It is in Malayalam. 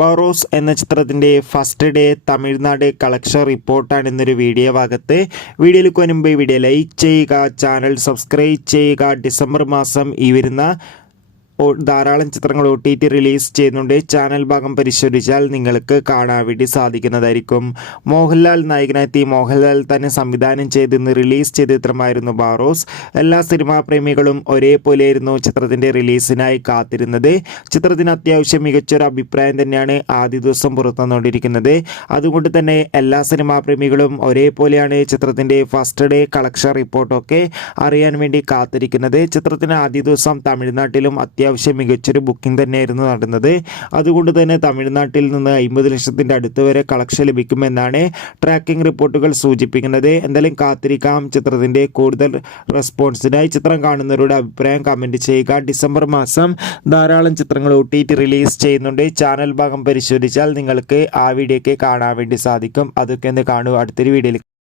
ബറോസ് എന്ന ചിത്രത്തിൻ്റെ ഫസ്റ്റ് ഡേ തമിഴ്നാട് കളക്ഷൻ റിപ്പോർട്ടാണ് ഇന്നൊരു വീഡിയോ ഭാഗത്ത്. വീഡിയോയിലേക്ക് മുൻപ് വീഡിയോ ലൈക്ക് ചെയ്യുക, ചാനൽ സബ്സ്ക്രൈബ് ചെയ്യുക. ഡിസംബർ മാസം ഈ വരുന്ന ധാരാളം ചിത്രങ്ങൾ OTT റിലീസ് ചെയ്യുന്നുണ്ട്. ചാനൽ ഭാഗം പരിശോധിച്ചാൽ നിങ്ങൾക്ക് കാണാൻ വേണ്ടി സാധിക്കുന്നതായിരിക്കും. മോഹൻലാൽ നായകനെത്തി മോഹൻലാൽ തന്നെ സംവിധാനം ചെയ്ത് ഇന്ന് റിലീസ് ചെയ്ത ചിത്രമായിരുന്നു ബറോസ്. എല്ലാ സിനിമാ പ്രേമികളും ഒരേപോലെയായിരുന്നു ചിത്രത്തിൻ്റെ റിലീസിനായി കാത്തിരുന്നത്. ചിത്രത്തിന് അത്യാവശ്യം മികച്ചൊരു അഭിപ്രായം തന്നെയാണ് ആദ്യ ദിവസം പുറത്തുവന്നുകൊണ്ടിരിക്കുന്നത്. അതുകൊണ്ട് തന്നെ എല്ലാ സിനിമാ പ്രേമികളും ഒരേപോലെയാണ് ചിത്രത്തിൻ്റെ ഫസ്റ്റ് ഡേ കളക്ഷൻ റിപ്പോർട്ടൊക്കെ അറിയാൻ വേണ്ടി കാത്തിരിക്കുന്നത്. ചിത്രത്തിന് ആദ്യ ദിവസം തമിഴ്നാട്ടിലും അത്യാവശ്യം മികച്ചൊരു ബുക്കിംഗ് തന്നെയായിരുന്നു നടന്നത്. അതുകൊണ്ട് തന്നെ തമിഴ്നാട്ടിൽ നിന്ന് 50 ലക്ഷത്തിൻ്റെ അടുത്ത് വരെ കളക്ഷൻ ലഭിക്കുമെന്നാണ് ട്രാക്കിംഗ് റിപ്പോർട്ടുകൾ സൂചിപ്പിക്കുന്നത്. എന്തായാലും കാത്തിരിക്കാം ചിത്രത്തിൻ്റെ കൂടുതൽ റെസ്പോൺസിനായി. ചിത്രം കാണുന്നവരുടെ അഭിപ്രായം കമൻറ്റ് ചെയ്യുക. ഡിസംബർ മാസം ധാരാളം ചിത്രങ്ങൾ OTT റിലീസ് ചെയ്യുന്നുണ്ട്. ചാനൽ ഭാഗം പരിശോധിച്ചാൽ നിങ്ങൾക്ക് ആ വീഡിയോ ഒക്കെ കാണാൻ വേണ്ടി സാധിക്കും. അതൊക്കെ ഒന്ന് കാണുക. അടുത്തൊരു വീഡിയോയിൽ